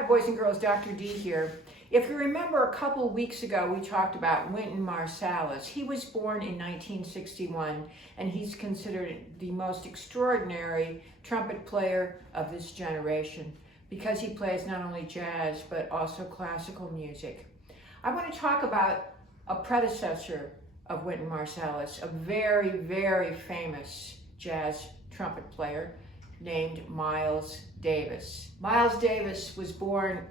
Hi boys and girls, Dr. D here. If you remember a couple weeks ago we talked about Wynton Marsalis. He was born in 1961 and he's considered the most extraordinary trumpet player of this generation because he plays not only jazz but also classical music. I want to talk about a predecessor of Wynton Marsalis, a very, very famous jazz trumpet player named Miles Davis. Miles Davis was born,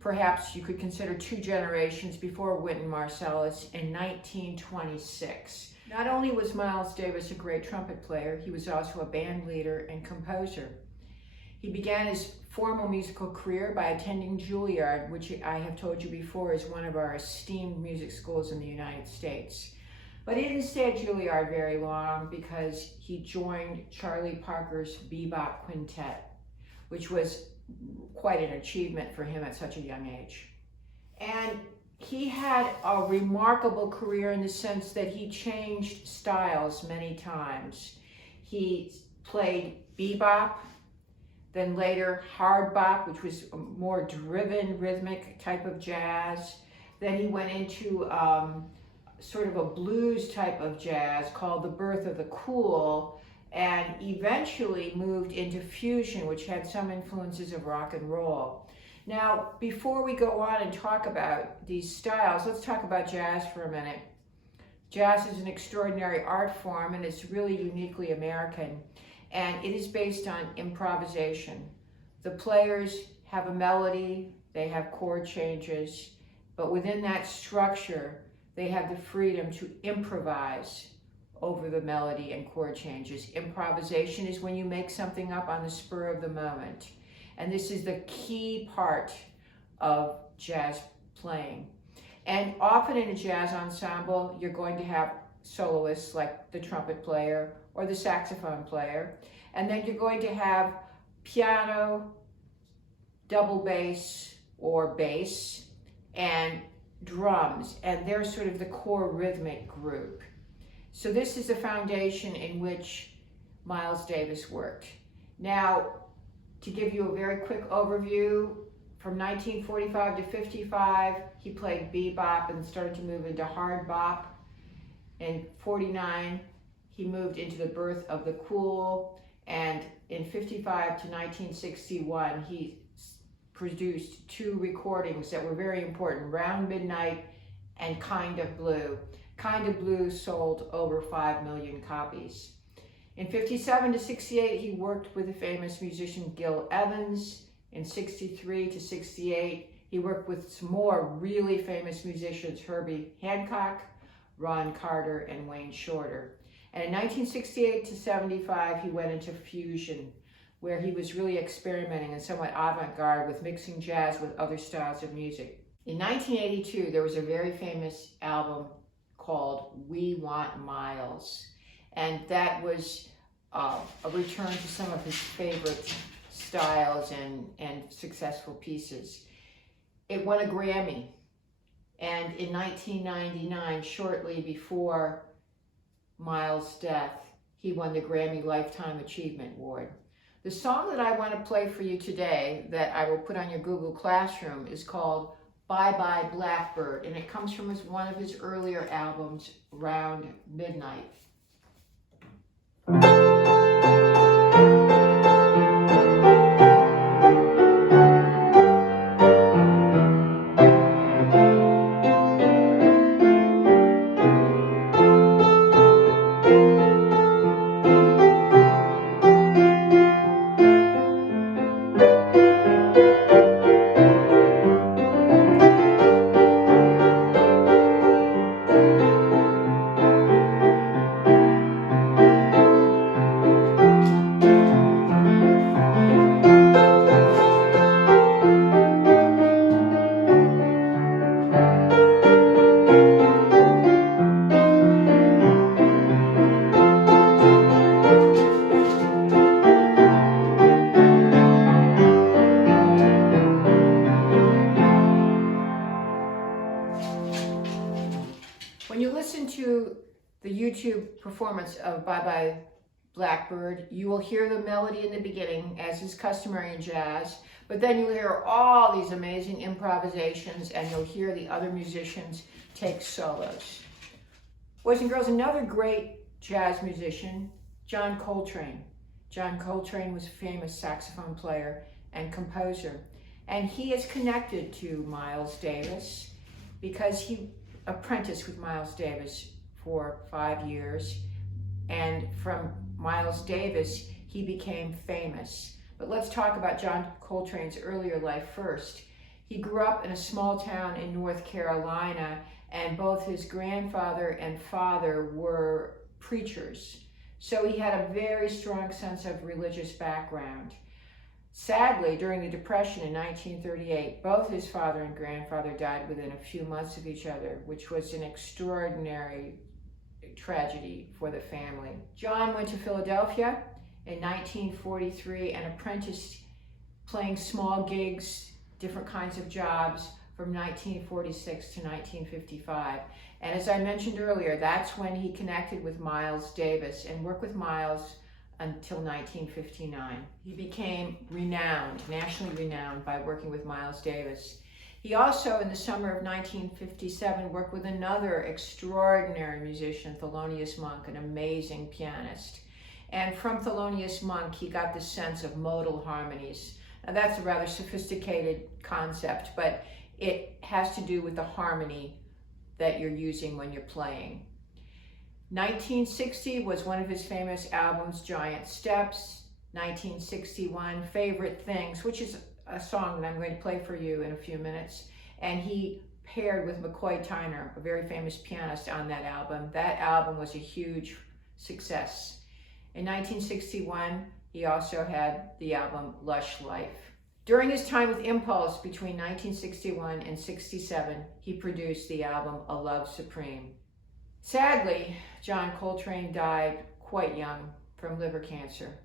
perhaps you could consider 2 generations before Wynton Marsalis, in 1926. Not only was Miles Davis a great trumpet player, he was also a band leader and composer. He began his formal musical career by attending Juilliard, which I have told you before is one of our esteemed music schools in the United States. But he didn't stay at Juilliard very long because he joined Charlie Parker's bebop quintet, which was quite an achievement for him at such a young age. And he had a remarkable career in the sense that he changed styles many times. He played bebop, then later hard bop, which was a more driven, rhythmic type of jazz. Then he went into sort of a blues type of jazz called the birth of the cool, and eventually moved into fusion, which had some influences of rock and roll. Now, before we go on and talk about these styles, let's talk about jazz for a minute. Jazz is an extraordinary art form and it's really uniquely American, and it is based on improvisation. The players have a melody, they have chord changes, but within that structure, they have the freedom to improvise over the melody and chord changes. Improvisation is when you make something up on the spur of the moment. And this is the key part of jazz playing. And often in a jazz ensemble, you're going to have soloists like the trumpet player or the saxophone player. And then you're going to have piano, double bass or bass, and drums, and they're sort of the core rhythmic group. So this is the foundation in which Miles Davis worked. Now, to give you a very quick overview, from 1945 to 55, he played bebop and started to move into hard bop. In 49, he moved into the birth of the cool, and in 55 to 1961, he produced 2 recordings that were very important, Round Midnight and Kind of Blue. Kind of Blue sold over 5 million copies. In 57 to 68, he worked with the famous musician Gil Evans. In 63 to 68, he worked with some more really famous musicians, Herbie Hancock, Ron Carter, and Wayne Shorter. And in 1968 to 75, he went into fusion, where he was really experimenting and somewhat avant-garde with mixing jazz with other styles of music. In 1982, there was a very famous album called We Want Miles, and that was a return to some of his favorite styles and successful pieces. It won a Grammy, and in 1999, shortly before Miles' death, he won the Grammy Lifetime Achievement Award. The song that I want to play for you today, that I will put on your Google Classroom, is called Bye Bye Blackbird, and it comes from one of his earlier albums, Round Midnight. When you listen to the YouTube performance of Bye Bye Blackbird, you will hear the melody in the beginning, as is customary in jazz, But then you'll hear all these amazing improvisations, and you'll hear the other musicians take solos. Boys and girls, another great jazz musician, John Coltrane. John Coltrane was a famous saxophone player and composer, and he is connected to Miles Davis because he apprenticed with Miles Davis for 5 years, and from Miles Davis he became famous. But let's talk about John Coltrane's earlier life first. He grew up in a small town in North Carolina, and both his grandfather and father were preachers. So he had a very strong sense of religious background. Sadly, during the Depression in 1938, both his father and grandfather died within a few months of each other, which was an extraordinary tragedy for the family. John went to Philadelphia in 1943 and apprenticed playing small gigs, different kinds of jobs from 1946 to 1955. And as I mentioned earlier, that's when he connected with Miles Davis and worked with Miles until 1959. He became renowned, nationally renowned, by working with Miles Davis. He also, in the summer of 1957, worked with another extraordinary musician, Thelonious Monk, an amazing pianist. And from Thelonious Monk, he got the sense of modal harmonies. Now, that's a rather sophisticated concept, but it has to do with the harmony that you're using when you're playing. 1960 was one of his famous albums, Giant Steps. 1961, Favorite Things, which is a song that I'm going to play for you in a few minutes. And he paired with McCoy Tyner, a very famous pianist, on that album. That album was a huge success. In 1961, he also had the album Lush Life. During his time with Impulse between 1961 and 67, he produced the album A Love Supreme. Sadly, John Coltrane died quite young from liver cancer.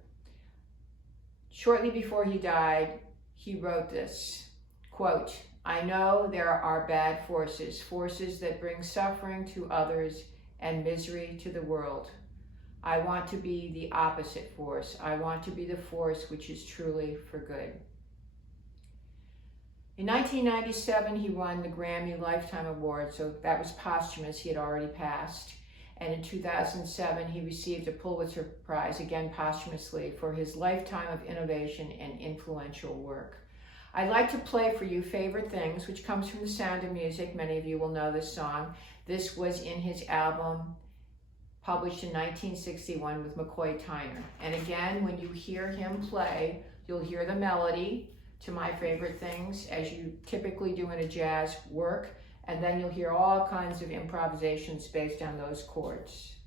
Shortly before he died, he wrote this, quote, "I know there are bad forces, forces that bring suffering to others and misery to the world. I want to be the opposite force. I want to be the force which is truly for good." In 1997, he won the Grammy Lifetime Award, so that was posthumous. He had already passed. And in 2007, he received a Pulitzer Prize, again posthumously, for his lifetime of innovation and influential work. I'd like to play for you Favorite Things, which comes from The Sound of Music. Many of you will know this song. This was in his album published in 1961 with McCoy Tyner. And again, when you hear him play, you'll hear the melody to My Favorite Things, as you typically do in a jazz work, and then you'll hear all kinds of improvisations based on those chords.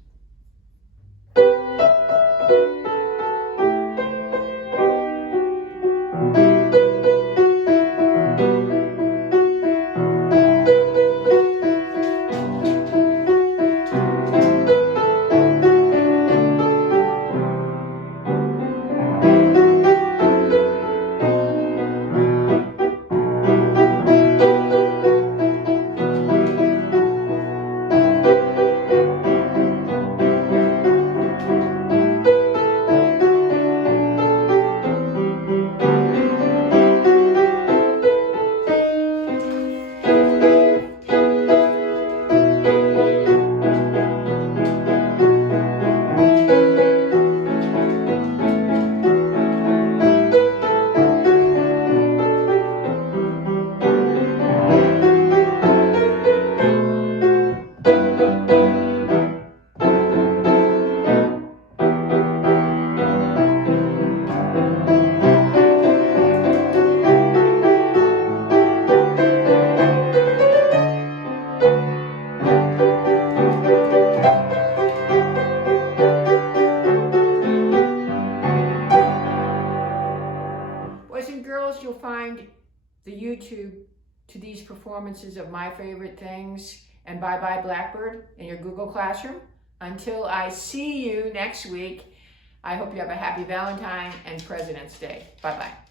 Boys and girls, you'll find the YouTube to these performances of My Favorite Things and Bye Bye Blackbird in your Google Classroom. Until I see you next week, I hope you have a happy Valentine and President's Day. Bye-bye.